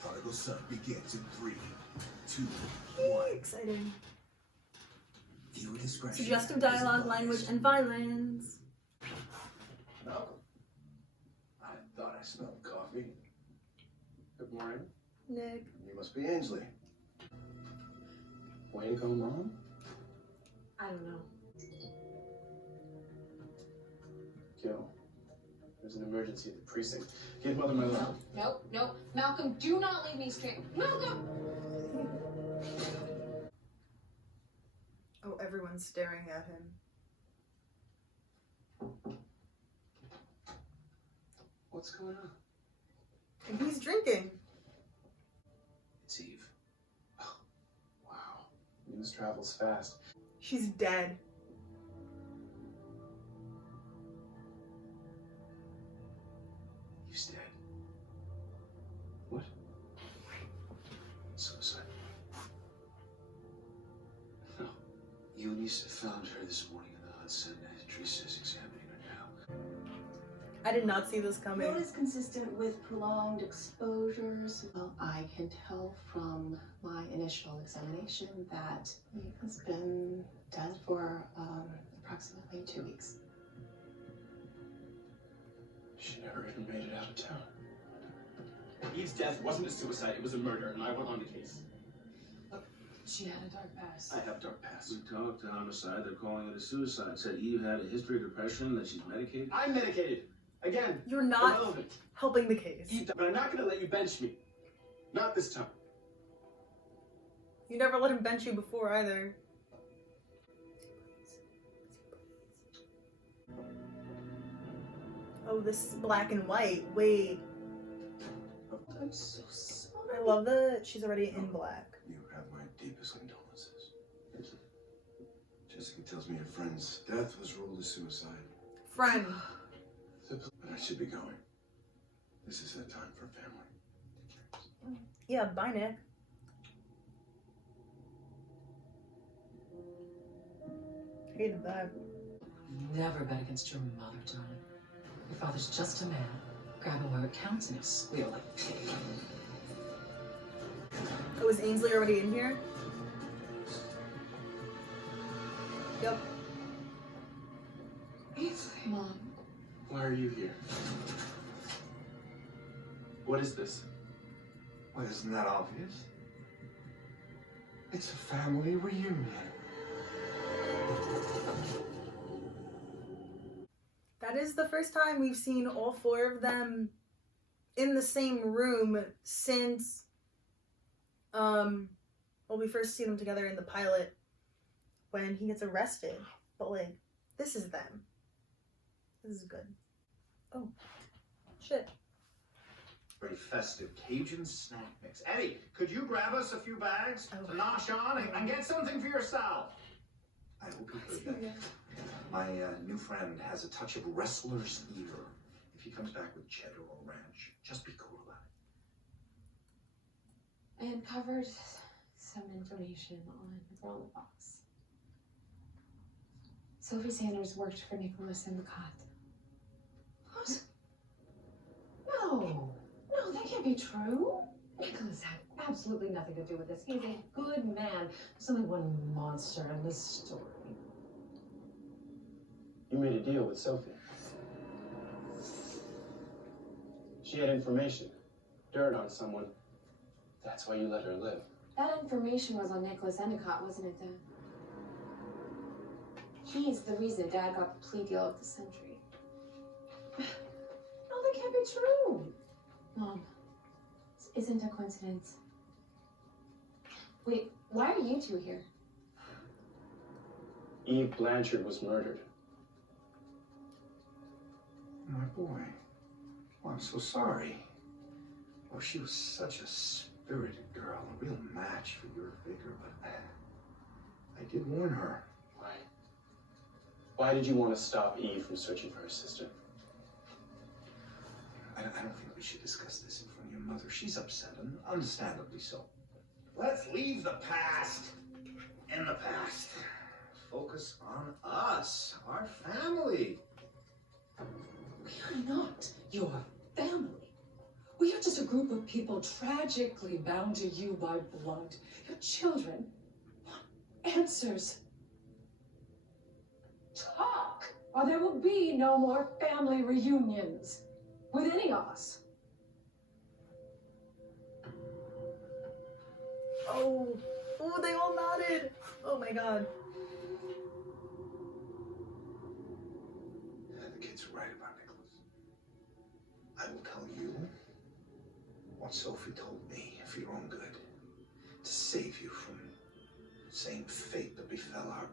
Prodigal Son begins in 3, 2, 1. Exciting. Viewer discretion. Suggestive dialogue, language, and violence. Malcolm. I thought I smelled coffee. Good morning. Nick. You must be Ainsley. Wayne go mom? I don't know. Gil, there's an emergency at the precinct. Give Mother my love. No. Malcolm, do not leave me straight. Malcolm! Oh, everyone's staring at him. What's going on? And he's drinking. It's Eve. Oh, wow. News travels fast. She's dead. Eve's dead. What? Suicide. No. Eunice found her this morning in the Hudson, and Teresa's examining her now. I did not see this coming. What is consistent with prolonged exposures? Well, I can tell from my initial examination that he has been dead for approximately 2 weeks. She never even made it out of town. Eve's death wasn't a suicide, it was a murder, and I went on the case. She had a dark past. I have dark past. We talked to homicide, they're calling it a suicide. Said Eve had a history of depression, that she's medicated. I'm medicated. Again, You're not irrelevant. helping the case. Eve, but I'm not going to let you bench me. Not this time. You never let him bench you before either. Oh, this is black and white. Wait. I'm so sorry. I love that she's already in black. You have my deepest condolences. Jessica tells me your friend's death was ruled a suicide. Friend. But I should be going. This is a time for family. Yeah, bye, Nick. Hated that. Never bet against your mother, darling. Your father's just a man, grabbing where it counts and he'll squeal like a pig. Oh, is Ainsley already in here? Yep. Ainsley. Mom. Why are you here? What is this? Well, isn't that obvious? It's a family reunion. That is the first time we've seen all 4 of them in the same room since, well, we first see them together in the pilot when he gets arrested. But, like, this is them. This is good. Oh, shit. Very festive Cajun snack mix. Eddie, could you grab us a few bags Oh. to nosh on and get something for yourself? I hope you heard that. My new friend has a touch of wrestler's ear. If he comes back with cheddar or ranch, just be cool about it. I uncovered some information on the Roll Box. Sophie Sanders worked for Nicholas and McCott. What? No, that can't be true. Nicholas had absolutely nothing to do with this. He's a good man. There's only one monster in this story. You made a deal with Sophie. She had information, dirt on someone. That's why you let her live. That information was on Nicholas Endicott, wasn't it, Dad? He's the reason Dad got the plea deal of the century. No, that can't be true. Mom, this isn't a coincidence. Wait, why are you two here? Eve Blanchard was murdered. My boy. Oh, I'm so sorry. Oh, she was such a spirited girl, a real match for your vigor, but I did warn her. Why? Why did you want to stop Eve from searching for her sister? I don't think we should discuss this in front of your mother. She's upset, and understandably so. Let's leave the past in the past. Focus on us, our family. We are not your family. We are just a group of people tragically bound to you by blood. Your children want answers. Talk, or there will be no more family reunions with any of us. Oh, oh, they all nodded. Oh my god. The kids are right about Nicholas. I will tell you what Sophie told me for your own good. To save you from the same fate that befell our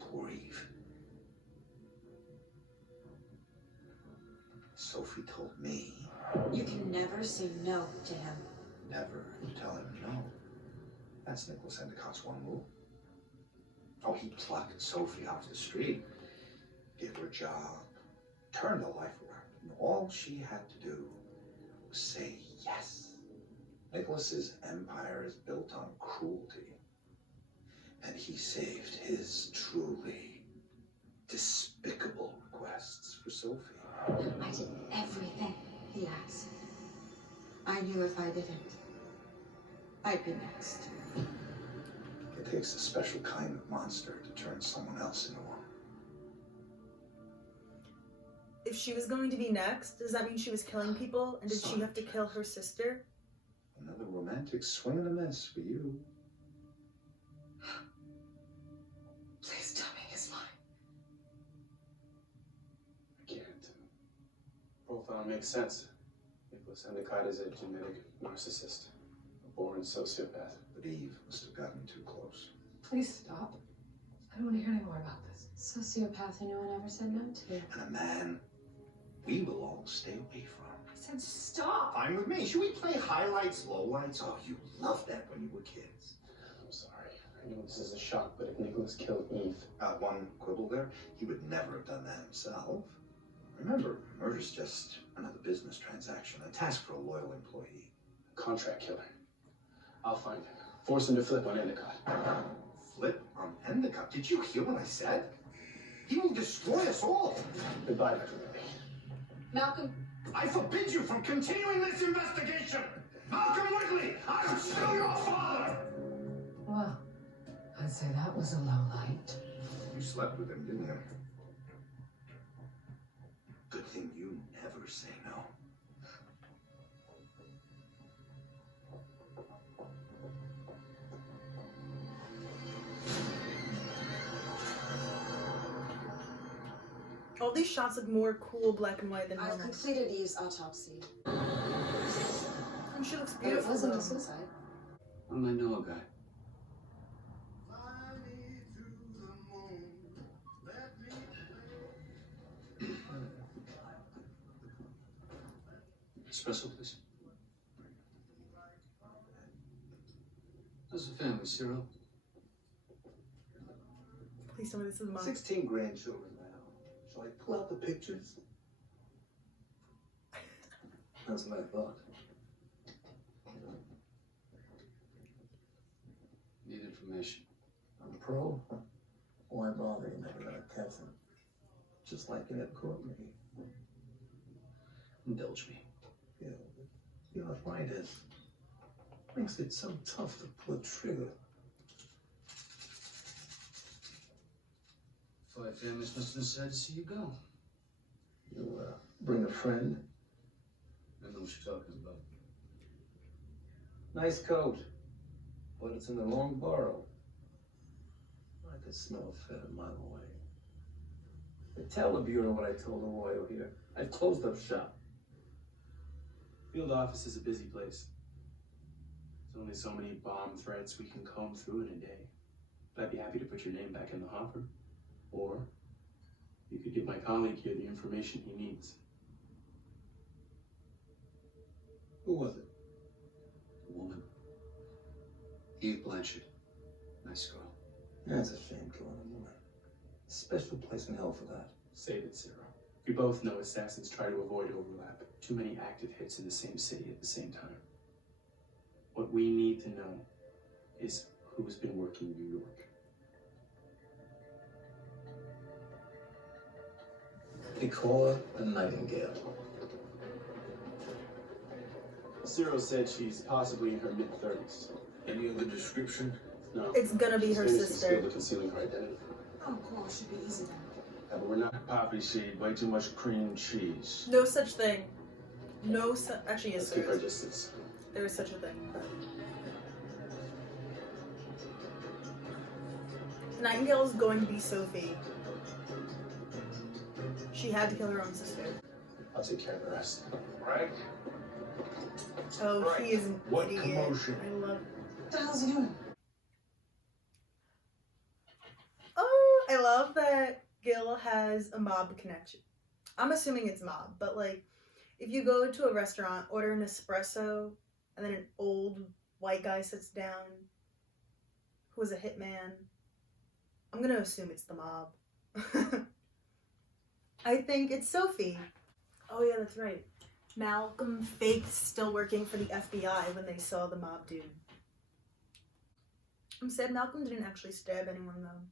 poor Eve. Sophie told me You can never say no to him. never tell him no. That's Nicholas Endicott's one rule. Oh, he plucked Sophie off the street, gave her a job, turned her life around. And all she had to do was say yes. Nicholas's empire is built on cruelty. And he saved his truly despicable requests for Sophie. I did everything he asked. I knew if I didn't, I'd be next. It takes a special kind of monster to turn someone else into one. If she was going to be next, does that mean she was killing people? And did she have to kill her sister? Another romantic swing and a miss for you. Please tell me he's mine. I can't. Profile makes sense. Nicholas Endicott is a genetic narcissist, a born sociopath. But Eve must have gotten too close. Please stop. I don't want to hear any more about this. Sociopath who no one ever said no to. And a man we will all stay away from. I said stop. Fine with me. Should we play highlights, lowlights? Oh, you loved that when you were kids. I'm sorry. I know this is a shock, but if Nicholas killed Eve, One quibble there. He would never have done that himself. Remember, murder's just another business transaction, a task for a loyal employee. contract killer. I'll find him. Force him to flip on Endicott. Flip on Endicott? Did you hear what I said? He will destroy us all. Goodbye, Dr. Levy. Malcolm, I forbid you from continuing this investigation! Malcolm Whitley, I am still your father! Well, I'd say that was a low light. You slept with him, didn't you? Good thing you never say no. All these shots look more cool black and white than I've normal. completed Eve's autopsy. Oh, she looks But it beautiful. wasn't though. a suicide. I might know a guy. Espresso, please. How's the family, Cyril? Please tell me this is mom. 16 grandchildren now. Shall I pull out the pictures? That's what I thought. Need information. I'm a pro. Why bother? You're never gonna catch him. Just like in that court meeting. Indulge me. Yeah, the arthritis makes it so tough to pull a trigger. 5 families must have decided to see you go. You bring a friend. I know what you're talking about. Nice coat, but it's in the wrong borough. I could smell fat a mile away. Tell the Bureau what I told the Royal here. I've closed up shop. Field office is a busy place. There's only so many bomb threats we can comb through in a day. But I'd be happy to put your name back in the hopper. Or you could give my colleague here the information he needs. Who was it? A woman. Eve Blanchard. Nice girl. That's a shame killing a woman. Special place in hell for that. Save it, Cyril. We both know assassins try to avoid overlap. Too many active hits in the same city at the same time. What we need to know is who's been working in New York. They call her a nightingale. Cyril said she's possibly in her mid-30s. Any other description? No. It's gonna be She's her famously sister. skilled at concealing her identity. Oh, cool. Should be easy then. Yeah, but we're not. Poppy seed, way too much cream cheese. No such thing. No su- Actually, yes, Let's there keep our is. distance. There is such a thing. Nightingale is going to be Sophie. She had to kill her own sister. I'll take care of the rest. Right? Oh, Right. he is an What idiot. commotion? I love. What the hell's he doing? Oh, I love that Gil has a mob connection. I'm assuming it's mob, but like, if you go to a restaurant, order an espresso, and then an old white guy sits down who is a hitman, I'm gonna assume it's the mob. I think it's Sophie. Oh yeah, that's right. Malcolm faked still working for the FBI when they saw the mob dude. I'm sad Malcolm didn't actually stab anyone though.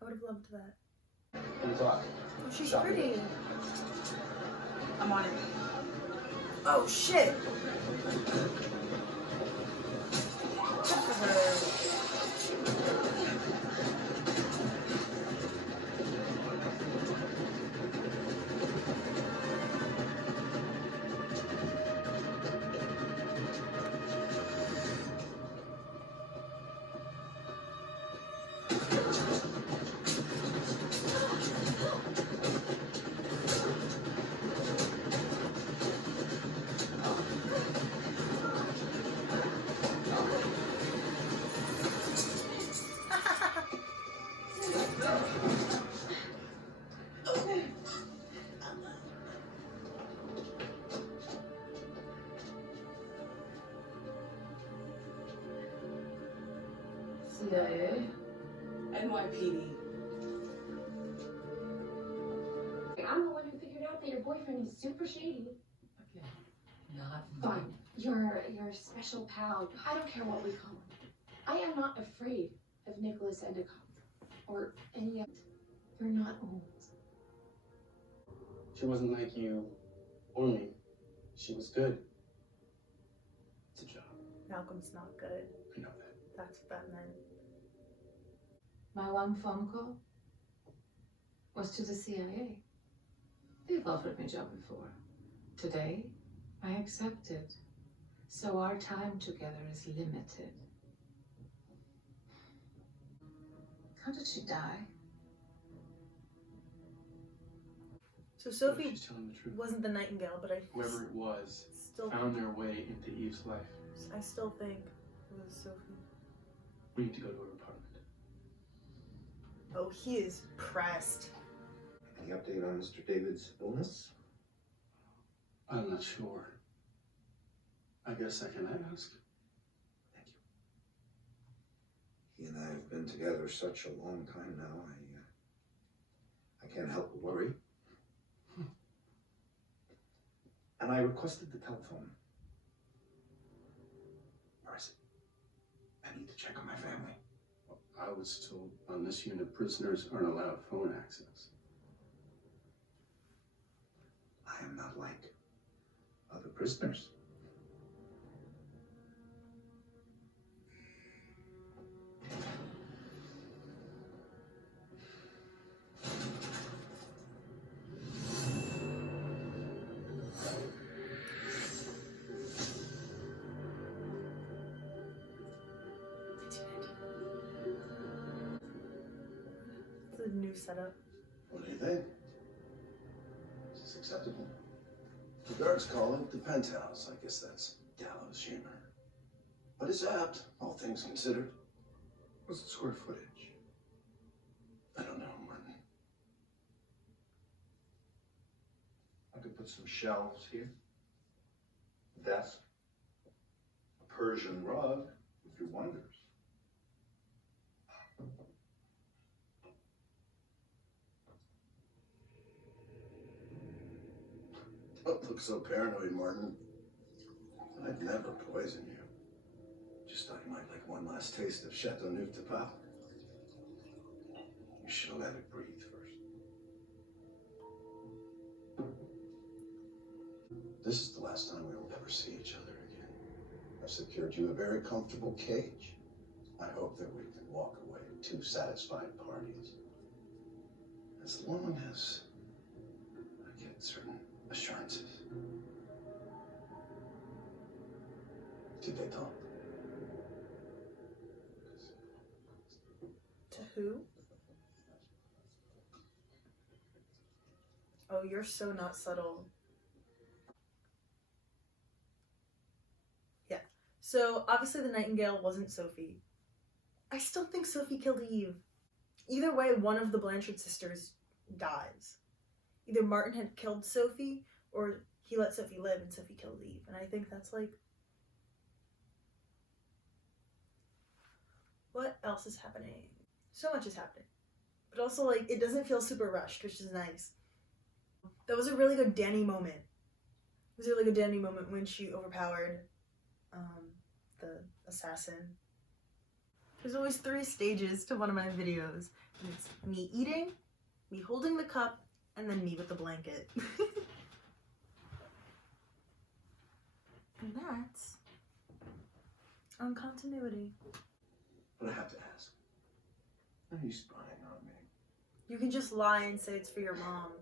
I would have loved that. 1 o'clock. Oh, she's Shopping. pretty. I'm on it. Oh shit! Good for her. CIA. NYPD. I'm the one who figured out that your boyfriend is super shady. Again, not Fine. Your special pal. I don't care what we call him. I am not afraid of Nicholas Endicott or any of. You're not old. She wasn't like you or me. She was good. It's a job. Malcolm's not good. I know that. That's what that meant. My one phone call was to the CIA. They've offered me a job before. Today, I accepted. So our time together is limited. How did she die? So Sophie She's telling the truth. wasn't the Nightingale, but Whoever it was still, found their way into Eve's life. I still think it was Sophie. We need to go to her apartment. Oh, he is pressed. Any update on Mr. David's illness? I'm not sure. I guess I can ask. Thank you. He and I have been together such a long time now. I can't help but worry. And I requested the telephone. Where is it? I need to check on my family. I was told on this unit prisoners aren't allowed phone access. I am not like other prisoners. It's a new setup. What do you think? Is this acceptable? The guards call it the penthouse. I guess that's gallows humor. But it's apt, all things considered. What's the square footage? I don't know, Martin. I could put some shelves here. A desk. A Persian rug, if you wonders. Don't look so paranoid, Martin. I'd never poison you. Just thought you might like one last taste of Chateau Neuf de Pape. You should have let it breathe first. This is the last time we will ever see each other again. I've secured you a very comfortable cage. I hope that we can walk away two satisfied parties. As long as I get certain assurances. Did they talk? To who? Oh, you're so not subtle. Yeah. So, obviously the Nightingale wasn't Sophie. I still think Sophie killed Eve. Either way, one of the Blanchard sisters dies. Either Martin had killed Sophie, or he let Sophie live and Sophie killed Eve. And I think that's like... What else is happening? So much is happening. But also, like, it doesn't feel super rushed, which is nice. That was a really good Dani moment. It was a really good Dani moment when she overpowered the assassin. There's always 3 stages to one of my videos. And it's me eating, me holding the cup, and then me with the blanket. And that's on continuity. But I have to ask. Are you spying on me? You can just lie and say it's for your mom.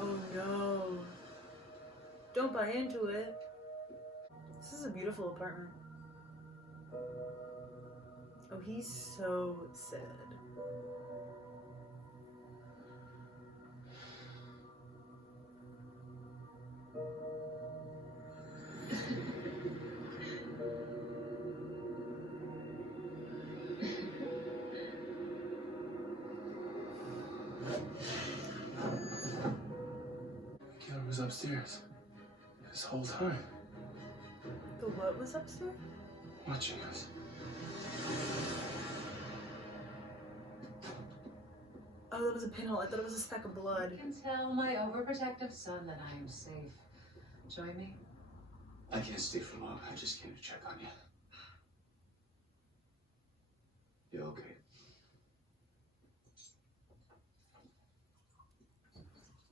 Oh no. Don't buy into it. This is a beautiful apartment. Oh, he's so sad. The killer was upstairs this whole time, The what was upstairs? watching us. Oh, that was a pinhole. I thought it was a speck of blood. You can tell my overprotective son that I am safe. Join me? I can't stay for long. I just came to check on you. You okay?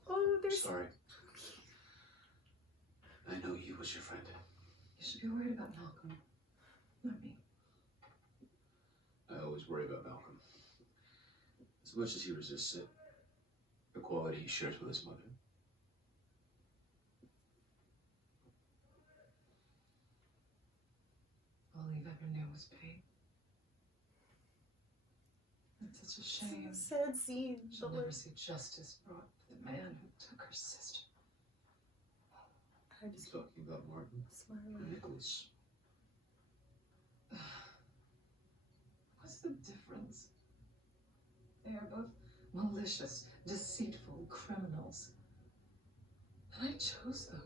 Oh, there's... Sorry. I know he was your friend. You should be worried about Malcolm, not me. I always worry about Malcolm. As much as he resists it, the quality he shares with his mother. All Eve ever knew was pain. It's such a shame. It's a sad scene. She'll never see justice brought to the man who took her sister. I just Talking about Martin smiling. and Nicholas. What's the difference? They are both malicious, deceitful criminals. And I chose them.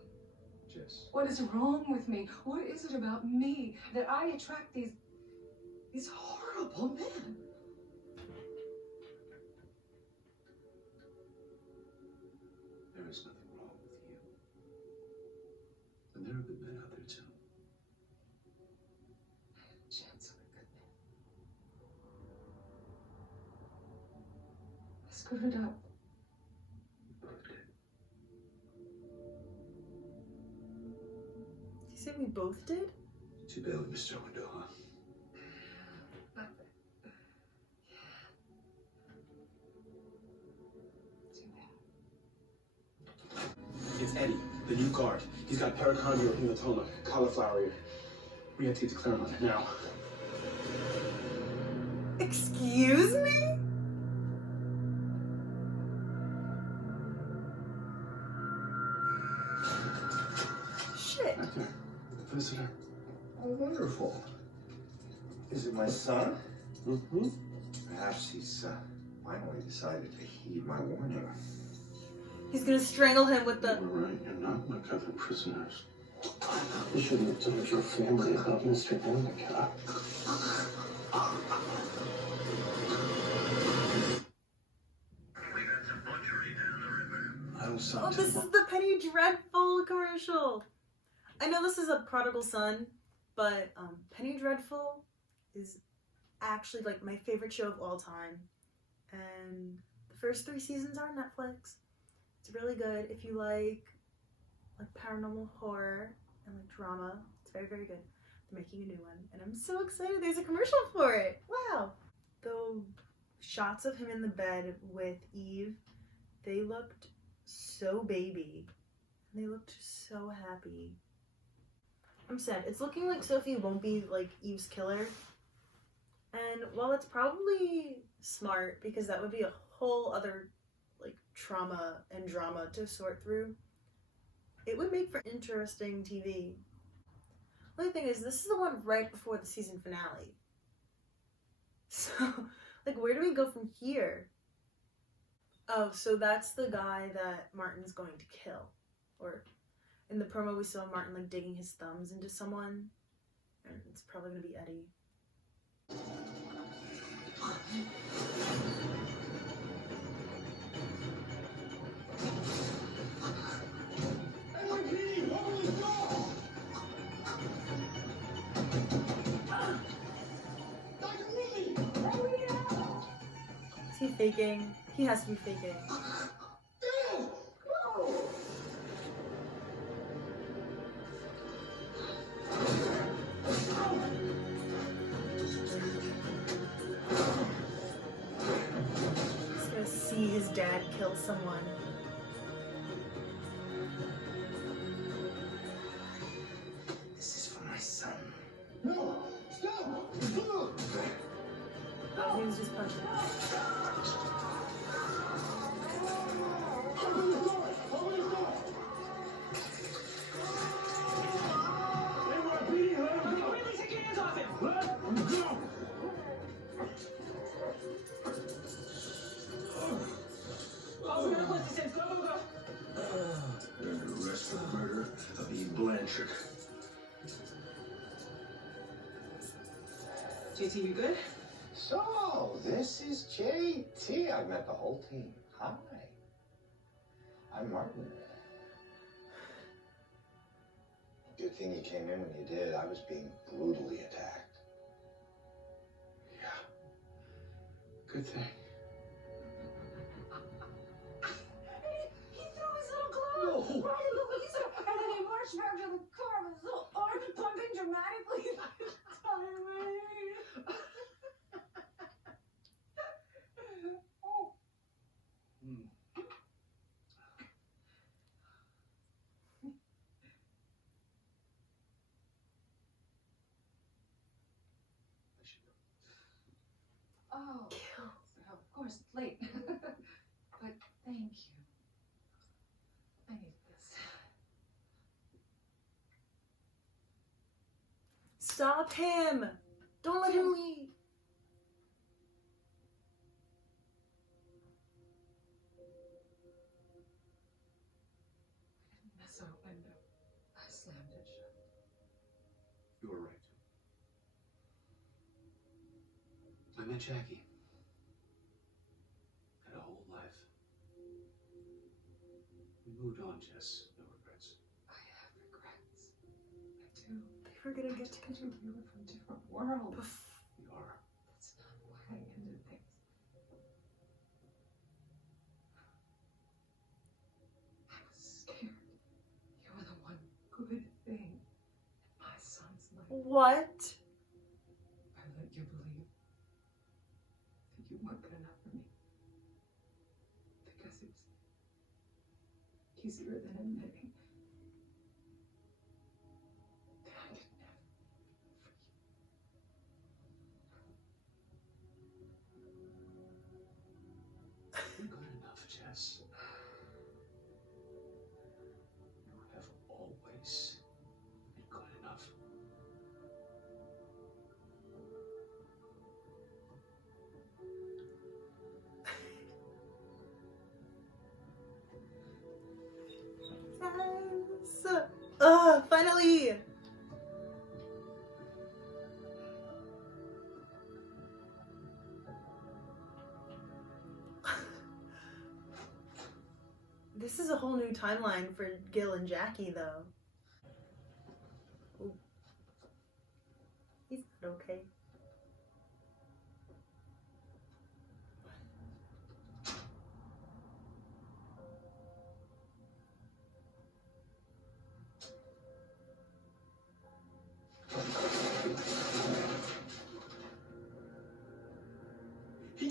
Jess. What is wrong with me? What is it about me that I attract these horrible men? There is nothing wrong with you. And there are good men out there too. I had a chance with a good man. I screwed it up. You both did. You say we both did? Too bad we missed our window, huh? It's Eddie, the new guard. He's got pericardial hematoma, cauliflower ear. We have to get to Claremont now. Excuse me? Shit. Doctor, the visitor. Oh, wonderful. Is it my son? Mm-hmm. Perhaps he's finally decided to heed my warning. He's gonna strangle him with You the... were right. You're not my coven prisoners. You shouldn't have told your family about Mr. Endicott. I was Oh, this is the Penny Dreadful commercial. I know this is a Prodigal Son, but Penny Dreadful is actually like my favorite show of all time. And the first 3 seasons are on Netflix. It's really good if you like paranormal horror and like drama. It's It's very, very good. They're making a new one, and I'm so excited. There's a commercial for it. Wow. The shots of him in the bed with Eve, they looked so baby. They looked so happy. I'm sad. It's looking like Sophie won't be like Eve's killer. And while it's probably smart, because that would be a whole other like trauma and drama to sort through, it would make for interesting TV. The only thing is, this is the one right before the season finale. So, like, where do we go from here? Oh, so that's the guy that Martin's going to kill. Or in the promo we saw Martin like digging his thumbs into someone. And it's probably gonna be Eddie. Is he faking? He has to be faking. He's gonna see his dad kill someone. This is for my son. No! Stop! Oh, he was just punching. They're under arrest for the murder of Eve Blanchard. JT, you good? So, this is JT. I met the whole team. Hi. I'm Martin. Good thing you came in when you did. I was being brutally attacked. Yeah. Good thing. He threw his little glove right at Louisa, and then he marched back to the car with his little arms pumping dramatically. Oh, of course, it's late. But thank you. I need this. Stop him! Don't let him leave! I didn't mess our window. I slammed it shut. You were right. I met Jackie. Had a whole life. We moved on, Jess. No regrets. I have regrets. I do. They were gonna get I told together. you we were from different worlds. We are. That's not why I ended things. I was scared. You were the one good thing in my son's life. What? I let you believe that you weren't good enough for me. Because it's easier than admitting that I could never be for you. You're good enough, Jess. You have always been good enough. Yes! Finally! This is a whole new timeline for Gil and Jackie, though. Ooh. He's not okay.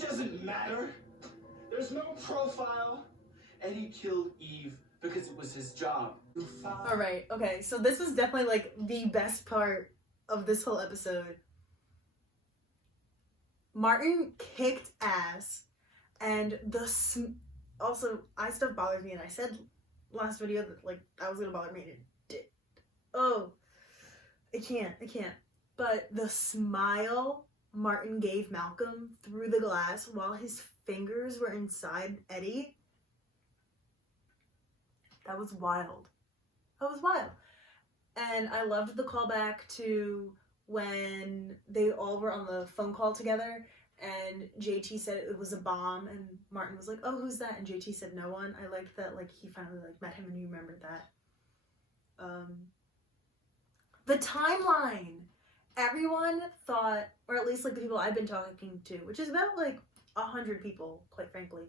doesn't matter. There's no profile. Eddie killed Eve because it was his job. All right, okay, so this was definitely like the best part of this whole episode. Martin kicked ass, and also, stuff bothers me, and I said last video that like that was gonna bother me, and it did. Oh, I can't. But the smile Martin gave Malcolm through the glass while his fingers were inside Eddie, that was wild. And I loved the callback to when they all were on the phone call together and JT said it was a bomb and Martin was like, oh, who's that? And JT said no one. I liked that like he finally like met him and he remembered that. The timeline. Everyone thought, or at least like the people I've been talking to, which is about like 100 people, quite frankly.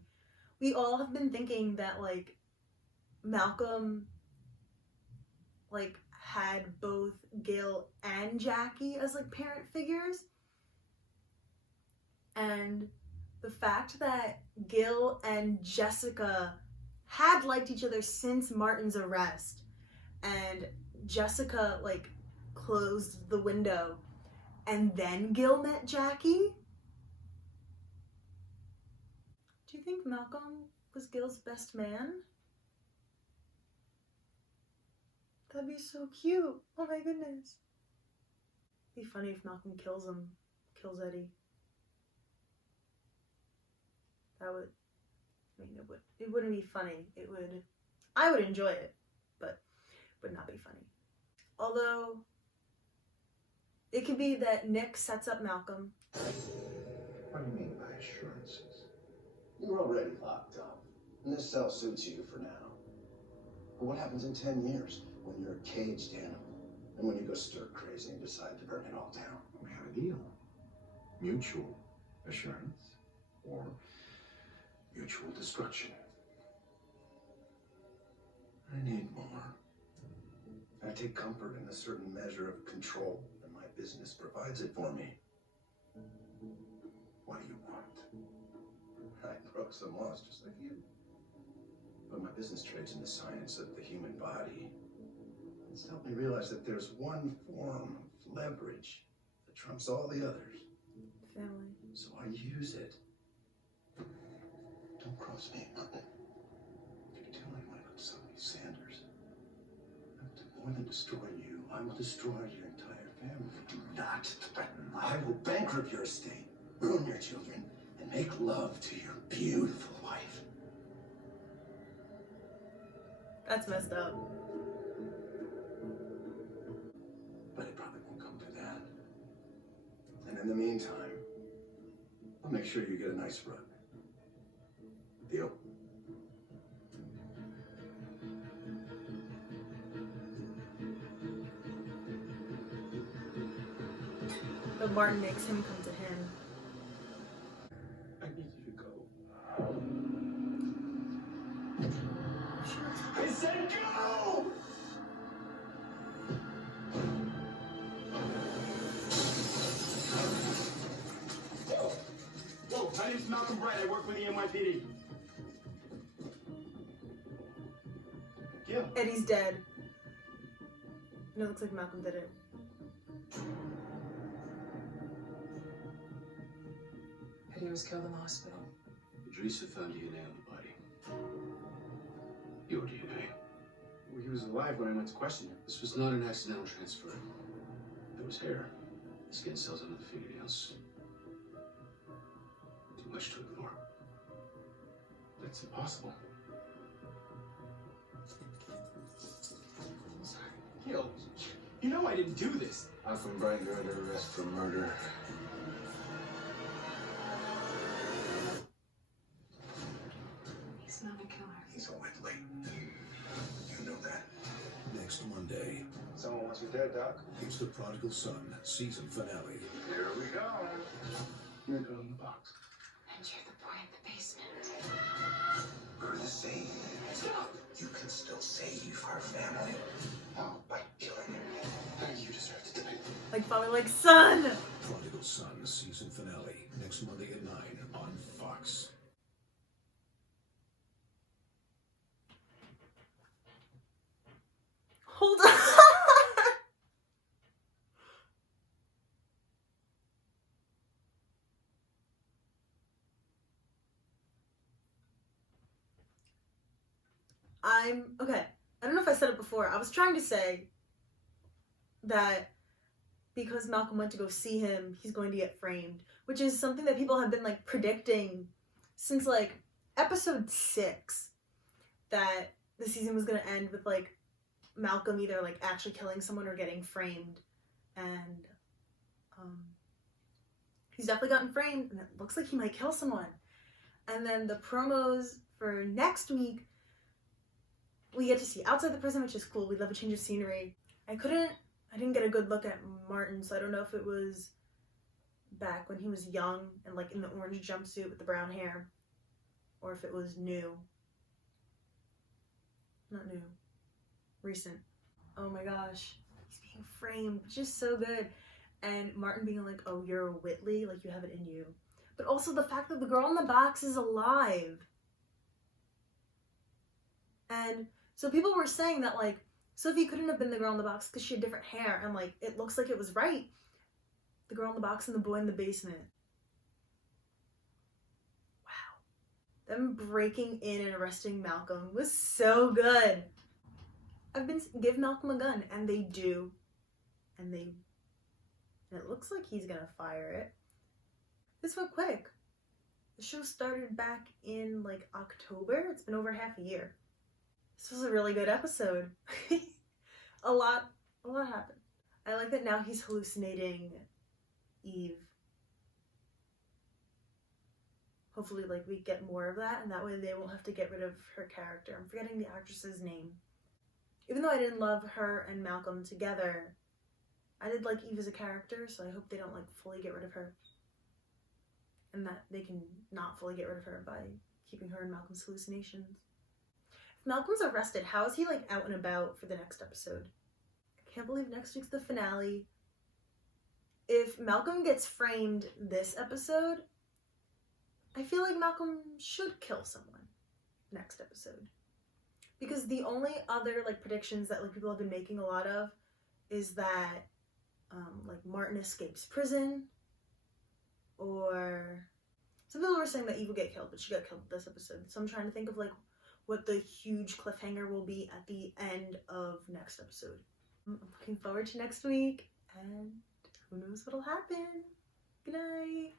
We all have been thinking that like Malcolm like had both Gil and Jackie as like parent figures. And the fact that Gil and Jessica had liked each other since Martin's arrest, and Jessica like closed the window and then Gil met Jackie. Do you think Malcolm was Gil's best man? That'd be so cute. Oh my goodness. It'd be funny if Malcolm kills Eddie. That would, I mean, it wouldn't be funny. I would enjoy it, but it would not be funny. Although, it could be that Nick sets up Malcolm. What do you mean by assurances? You're already locked up, and this cell suits you for now. But what happens in 10 years when you're a caged animal, and when you go stir crazy and decide to burn it all down? We have a deal. Mutual assurance or mutual destruction. I need more. I take comfort in a certain measure of control, and my business provides it for me. What do you want? I broke some laws just like you. But my business trades in the science of the human body. It's helped me realize that there's one form of leverage that trumps all the others. Family. So I use it. Don't cross me, Martin. If you tell anyone about Sonny Sanders, I will do more than destroy you. I will destroy your entire family. Do not threaten I will bankrupt your estate, ruin your children, and make love to your beautiful wife. That's messed up. But it probably won't come to that. And in the meantime, I'll make sure you get a nice rug. Deal? But Martin makes him come to him. I need you to go. I said go! Whoa, my name's Malcolm Bright. I work with the NYPD. Gil. Eddie's dead. And it looks like Malcolm did it. Eddie was killed in the hospital. Idrissa found DNA on the body. Your DNA. Well, he was alive when I went to question him. This was not an accidental transfer. There was hair, skin cells under the fingernails. Too much to ignore. That's impossible. Gil, you know I didn't do this. Malcolm Bright, you're under arrest for murder. He's not a killer. He's a Whitley. You know that. Next Monday, Someone wants you dead, Doc. it's the Prodigal Son season finale. Here we go. You're a girl in the box. And you're the boy in the basement. We're the same. Stop! You can still save our family. How? By killing him. You deserve to die. Like father, like son! Prodigal Son season finale next Monday at 9 on Fox. Hold on. Okay. I don't know if I said it before. I was trying to say that because Malcolm went to go see him, he's going to get framed, which is something that people have been like predicting since like episode 6, that the season was going to end with like Malcolm either like actually killing someone or getting framed. And he's definitely gotten framed, and it looks like he might kill someone. And then the promos for next week, we get to see outside the prison, which is cool. We'd love a change of scenery. I didn't get a good look at Martin, so I don't know if it was back when he was young and like in the orange jumpsuit with the brown hair, or if it was new. Not new. Recent. Oh my gosh. He's being framed. Just so good. And Martin being like, oh, you're a Whitley, like you have it in you. But also the fact that the girl in the box is alive. And so people were saying that like Sophie couldn't have been the girl in the box because she had different hair, and like it looks like it was right. The girl in the box and the boy in the basement. Wow. Them breaking in and arresting Malcolm was so good. Give Malcolm a gun, and they do. And it looks like he's gonna fire it. This went quick. The show started back in like October. It's been over half a year. This was a really good episode. a lot happened. I like that now he's hallucinating Eve. Hopefully like we get more of that, and that way they won't have to get rid of her character. I'm forgetting the actress's name. Even though I didn't love her and Malcolm together, I did like Eve as a character, so I hope they don't like fully get rid of her. And that they can not fully get rid of her by keeping her in Malcolm's hallucinations. If Malcolm's arrested, how is he like out and about for the next episode? I can't believe next week's the finale. If Malcolm gets framed this episode, I feel like Malcolm should kill someone next episode. Because the only other like predictions that like people have been making a lot of is that like Martin escapes prison, or some people were saying that Eve will get killed, but she got killed this episode. So I'm trying to think of like what the huge cliffhanger will be at the end of next episode. I'm looking forward to next week, and who knows what'll happen. Good night.